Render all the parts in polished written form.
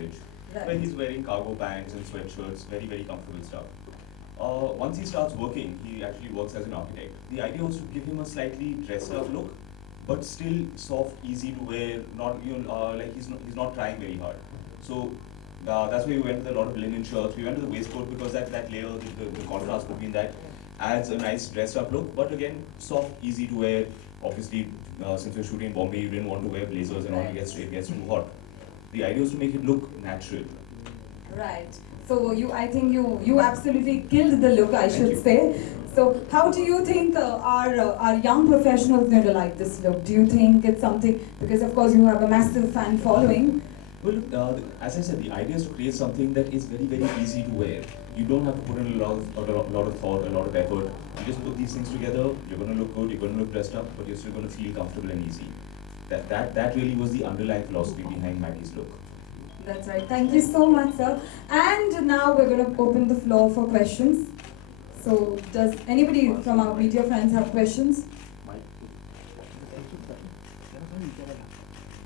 college, Right. where he's wearing cargo pants and sweatshirts, very, very comfortable stuff. Once he starts working, he actually works as an architect. The idea was to give him a slightly dressed up look, but still soft, easy to wear, not like he's not trying very hard. So that's why we went with a lot of linen shirts. We went to the waistcoat because that layer, the contrast between that adds a nice dressed up look. But again, soft, easy to wear. Obviously, since we're shooting in Bombay, you didn't want to wear blazers and all. It gets too hot. The idea was to make it look natural. Right. So I think you absolutely killed the look, I Thank should you. say. So how do you think our young professionals going to like this look? Do you think it's something, because of course you have a massive fan following? Well, look, as I said, the idea is to create something that is very, very easy to wear. You don't have to put in a lot of thought, a lot of effort. You just put these things together. You're going to look good. You're going to look dressed up, but you're still going to feel comfortable and easy. That really was the underlying philosophy behind Maggie's look. That's right. Thank you so much, sir. And now we're going to open the floor for questions. So does anybody from our media friends have questions?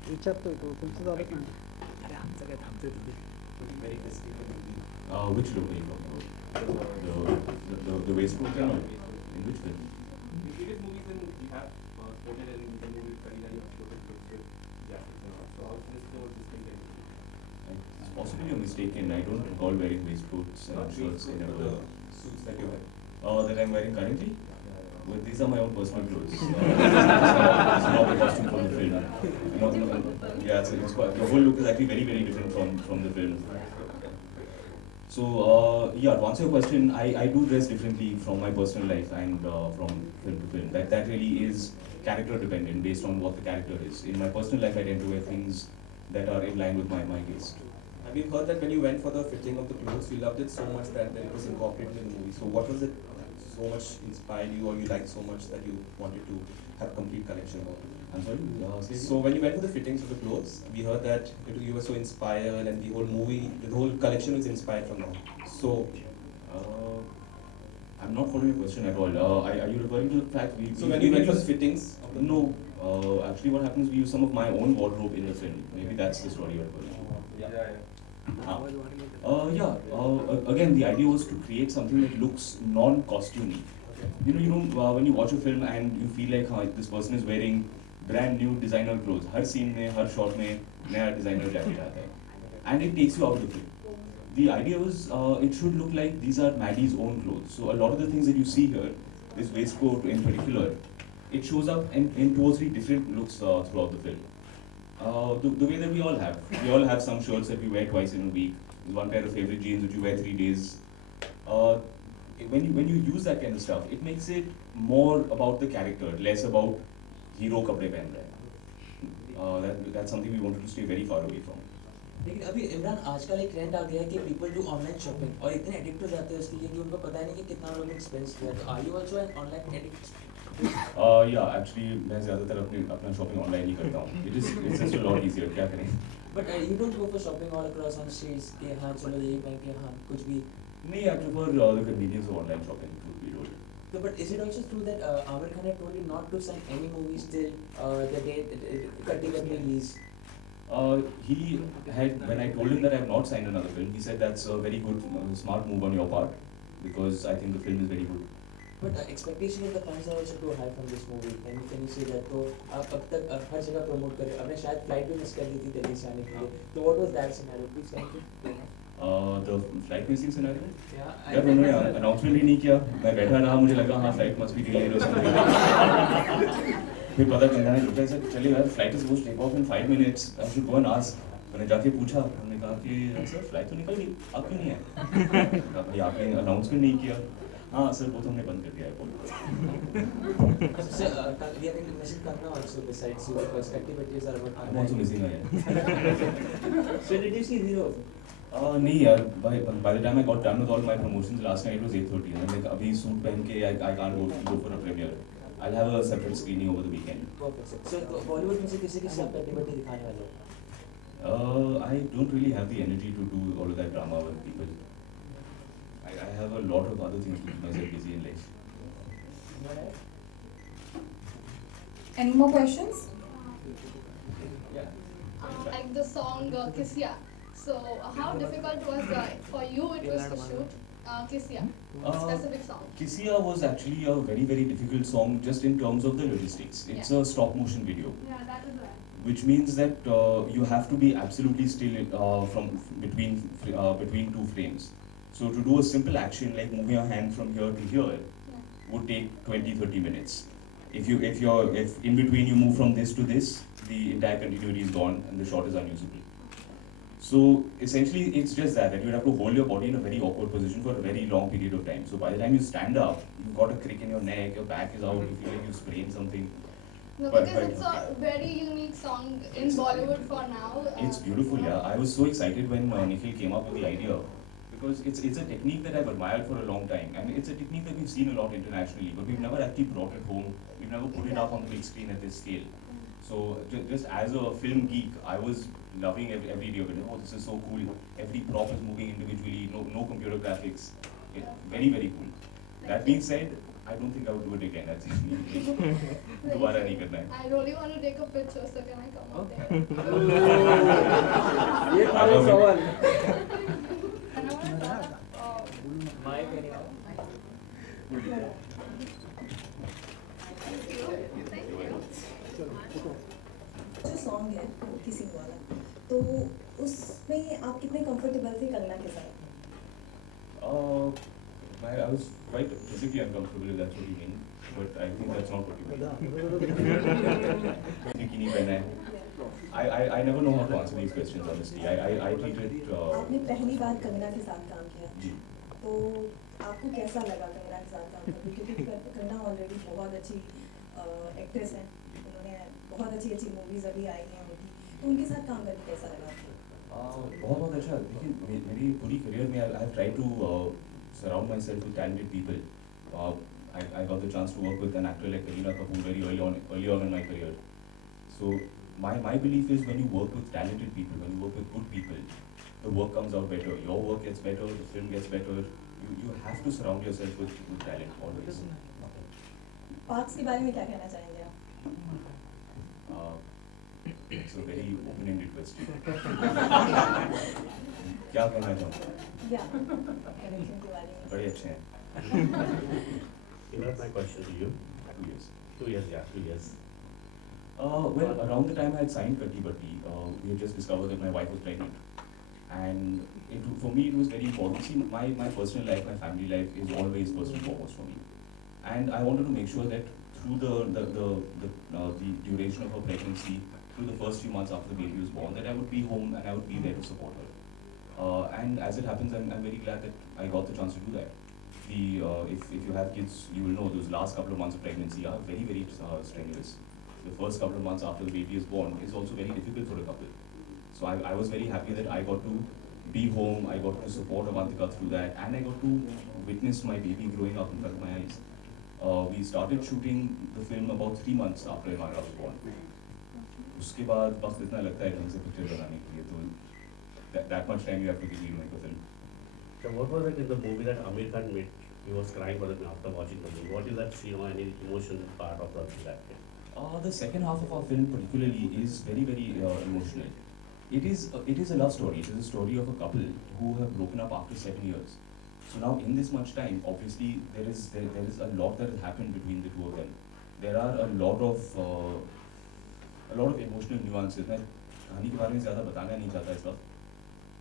विचारतोय तो तुमचं झालं का नाही? अरे आमचं काय थांबतोय तुम्ही? Very festival movie. Which look are you talking about? The waistcoat and all? In which film? In previous movies, when we have quoted in the movie Karina, you have quoted clips with jackets and all. So how is this so distinct? It's possibly a mistaken. I don't recall wearing waistcoats and shirts in a the row. suits that you have. That I'm wearing currently? Well, these are my own personal clothes. It's not the costume from the film. Yeah, it's quite, the whole look is actually very, very different from the film. So, yeah, to answer your question, I do dress differently from my personal life and from film to film. That really is character dependent based on what the character is. In my personal life, I tend to wear things that are in line with my taste. And we've heard that when you went for the fitting of the clothes, you loved it so much that it was incorporated in the movie. So what was it so much inspired you, or you liked so much that you wanted to have a complete collection of? I'm sorry? Say So when you went for the fittings of the clothes, we heard that you were so inspired, and the whole movie, the whole collection was inspired from that. So, Uh, I'm not following your question at all. Are you referring to the fact so when you went for the fittings of the No, actually what happens, we use some of my own wardrobe in the film. Maybe that's the story you're referring to. Again, the idea was to create something that looks non-costumey. You know, you don't, when you watch a film and you feel like this person is wearing brand new designer clothes. Her scene में, हर shot में नया designer jacket आता है. And it takes you out of the film. The idea was it should look like these are Maggie's own clothes. So a lot of the things that you see here, this waistcoat in particular, it shows up in 2 or 3 different looks throughout the film. The way that we all have some shirts that we wear twice in a week. One pair of favorite jeans which you wear 3 days. When you use that kind of stuff, it makes it more about the character, less about hero कपड़े पहन रहा है. That's something we wanted to stay very far away from. लेकिन अभी इमरान आजकल एक trend आ गया है कि पीपल डू ऑनलाइन शॉपिंग और इतने एडिक्ट हो जाते हैं उसके लिए कि उनको पता ही नहीं कि कितना उन्होंने एक्सपेंस किया. तो are you also an online addict? Yeah, actually मैं ज़्यादातर अपना शॉपिंग ऑनलाइन ही करता हूँ. It's just a lot easier. क्या करें? But you don't go for shopping all across on streets कि हाँ चलो यही पहन के हाँ कुछ भी. नहीं, I prefer the convenience of online shopping to be told. So, but is it also true that Amir Khan had told you not to sign any movies till the day Katti Katti release? He had, when I told him that I have not signed another film, he said that's a very good, smart move on your part, because I think the film is very good. But expectation of the fans are also too high from this movie. Can you say that? तो आप अब तक हर जगह promote कर रहे हो. आपने शायद फ्लाइट भी मिस कर दी थी दिल्ली से आने के लिए. तो what was that scenario? Please thank you. The flight missing scenario? Yeah. यार उन्होंने announcement ही नहीं किया. मैं बैठा रहा, मुझे लगा हाँ flight must be delayed or something. फिर पता चला है लोग ऐसा चले यार flight is supposed to take off in 5 minutes. I should go and ask. मैंने जाके पूछा, उन्होंने कहा कि सर फ्लाइट तो निकल गई, आप क्यों नहीं आए? कहा भाई आपने अनाउंसमेंट नहीं किया. हाँ सर वो तो हमने बंद कर दिया airport. So, we are missing Kanna also besides you because Katti Katti is about. I'm also missing her. So did you see Hero? नहीं यार, by the time I got done with all my promotions last night it was 8:30 and like अभी suit पहन के I can't go for a premiere. I'll have a separate screening over the weekend. Perfect. So Bollywood में से किसी के साथ Katti Katti दिखाने वाले हो? I don't really have the energy to do all of that drama with people. I have a lot of other things to keep myself busy in life. Any more questions? Yeah. Like the song Kiss Ya. So, how difficult was for you it was to shoot Kisia, specific song? Kisia was actually a very, very difficult song just in terms of the logistics. It's a stop motion video, Yeah, that is right. which means that you have to be absolutely still from between two frames. So to do a simple action like moving your hand from here to here Yeah. would take 20-30 minutes. If in between you move from this to this, the entire continuity is gone and the shot is unusable. So essentially it's just that you have to hold your body in a very awkward position for a very long period of time. So by the time you stand up, you've got a crick in your neck, your back is out, you feel like you sprained something. No, But- because but- it's a very unique song in Bollywood for now. It's beautiful, yeah. I was so excited when Nikhil came up with the idea because it's a technique that I've admired for a long time, and it's a technique that we've seen a lot internationally, but we've never actually brought it home. We've never put it up on the big screen at this scale. So just as a film geek, I was loving every day of it. Oh, this is so cool. Every prop is moving individually. No computer graphics. Very, very cool. That being said, I don't think I would do it again. That's दोबारा नहीं करना है. I really want to take a picture, so can I come up there? ये था वो सवाल And I want to talk My opinion. Thank you. जो song है किसी वाला, तो उसमें आप कितने कंफर्टेबल थे कंगना के साथ? I was quite physically uncomfortable if that's what you mean, but I think that's not what you mean. Bikini पहना है. I never know how to answer these questions honestly. I treat it. आपने पहली बार कंगना के साथ काम किया, जी. तो आपको कैसा लगा कंगना के साथ काम करके? क्योंकि कंगना ऑलरेडी बहुत अच्छी एक्ट्रेस है, उन्होंने बहुत अच्छी मूवीज अभी आई हैं उनकी, तो उनके साथ काम करके कैसा लगा आपको? बहुत अच्छा. देखिए मेरी पूरी करियर में I have tried to surround myself with talented people. I got the chance to work with an actor like Kareena Kapoor very early on in my career. So my belief is when you work with talented people, when you work with good people, the work comes out better. Your work gets better, the film gets better. You have to surround yourself with talent always. Parks के बारे में क्या कहना चाहेंगे आप? It's a very open-ended question. क्या कहना चाहूँ? या कनेक्शन के बारे में? बड़े अच्छे हैं. Here's my question to you. 2 years. 2 years, yeah, 2 years. Well, around the time I had signed Katti Batti, we had just discovered that my wife was pregnant. And for me, it was very important. See, my personal life, my family life is always first and foremost for me. And I wanted to make sure that through the duration of her pregnancy, through the first few months after the baby was born, that I would be home and I would be there to support her. And as it happens, I'm very glad that I got the chance to do that. If you have kids, you will know those last couple of months of pregnancy are very, very strenuous. The first couple of months after the baby is born is also very difficult for a couple. So I was very happy that I got to be home, I got to support Avantika through that, and I got to witness my baby growing up in front of my eyes. We started shooting the film about 3 months after Imara was born. उसके बाद बस इतना लगता है ढंग से picture बनाने के लिए, तो that much time you have to give to make a film. So what was it in the movie that Amir Khan made? He was crying for the after watching the movie. What is that scene or any emotional part of that? The second half of our film particularly is very, very emotional. It is a love story. It is a story of a couple who have broken up after 7 years. So now in this much time, obviously there is a lot that has happened between the two of them. There are a lot of emotional nuances. मैं कहानी के बारे में ज़्यादा बताना नहीं चाहता इस वक्त.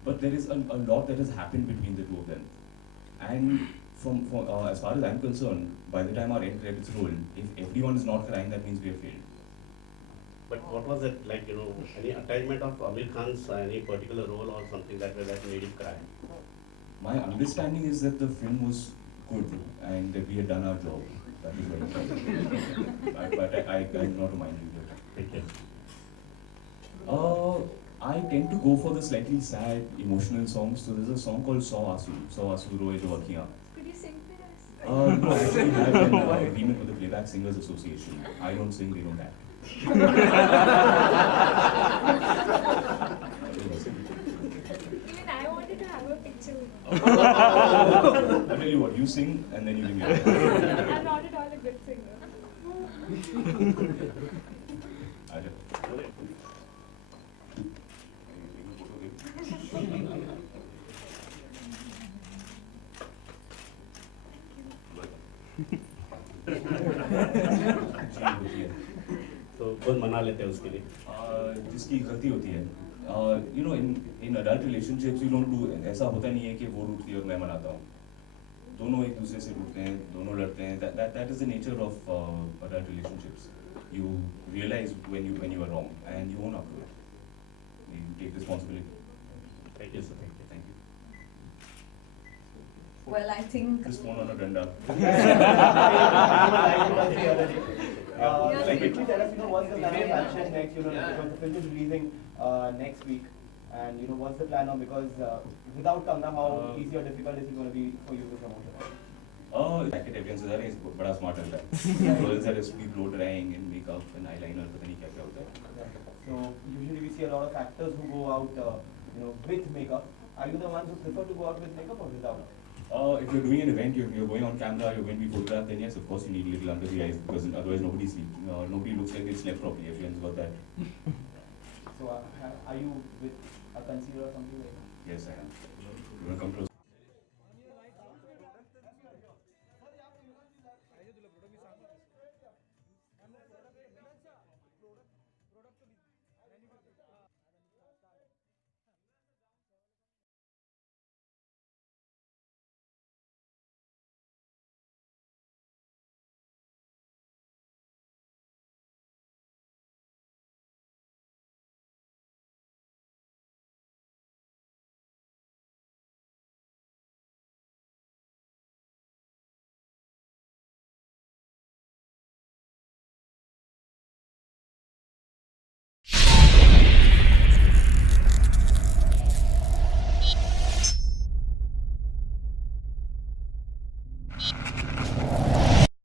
But there is a lot that has happened between the two of them. And from as far as I'm concerned, by the time our end credits roll, if everyone is not crying, that means we have failed. But what was it like, any attachment of Amir Khan's any particular role or something that made him cry? My understanding is that the film was good and that we had done our job. That is very important. But I do not remind you that. Thank you. I tend to go for the slightly sad, emotional songs. So there's a song called So Asu Roye Jo Akhiyan. Could you sing for us? No, I actually have an agreement with the Playback Singers Association. I don't sing, they don't act. Even I wanted to have a picture with I'll tell you what, you sing and then you give me a you. I'm not at all a good singer. Aja. जी होती है। तो कौन मना लेते हैं उसके लिए? जिसकी गलती होती है। You know in adult relationships you don't do, ऐसा होता नहीं है कि वो रूठती है और मैं मनाता हूँ। दोनों एक दूसरे से रूठते हैं, दोनों लड़ते हैं। That is the nature of adult relationships. You realise when you are wrong and you own up to it. You take responsibility. Thank you, sir. Thank you. Well, I think This phone on a danda. Like, quickly tell us, you know, what's the plan of action next, you know, because the film is releasing next week, and you know, what's the plan now, because without Kangna, how easy or difficult is it going to be for you to promote it? Packet avian से ज़्यादा इसको बड़ा smart लगता है। Role से recipe blow drawing and makeup and eyeliner, पता नहीं क्या क्या होता है। So usually we see a lot of actors who go out, you know, with makeup. Are you the ones who prefer to go out with makeup or without? If you're doing an event, you're going on camera, you're going to be photographed, then yes, of course you need a little under the eyes, because otherwise nobody looks like they slept properly. Everyone's got that. So are you with a concealer or something like that? Yes, I am. You want to come close?